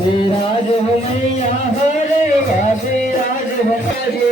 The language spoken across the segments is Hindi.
विराज हो मैया हरे विराज हो हरे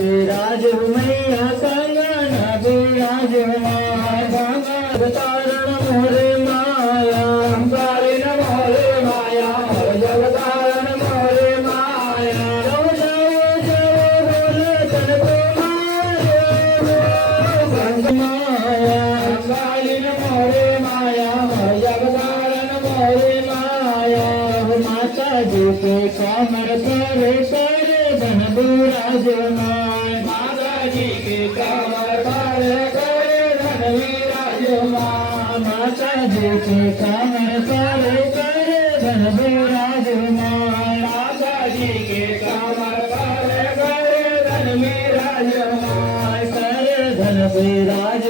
विराज मैया कंगन विराज तारण मोरे माया कालीन मोरे माया जग तारण मोरे माया जव जव जव बोले तन तुम्हारे माया कालीन मोरे माया जग तारण मोरे माया माता जी के कमर करे करे धन विराज माता जी के कमर करे करे धन विराज माता जी के कमर करे करे धन विराज माता जी के कमर करे करे धन विराज करे धन विराज।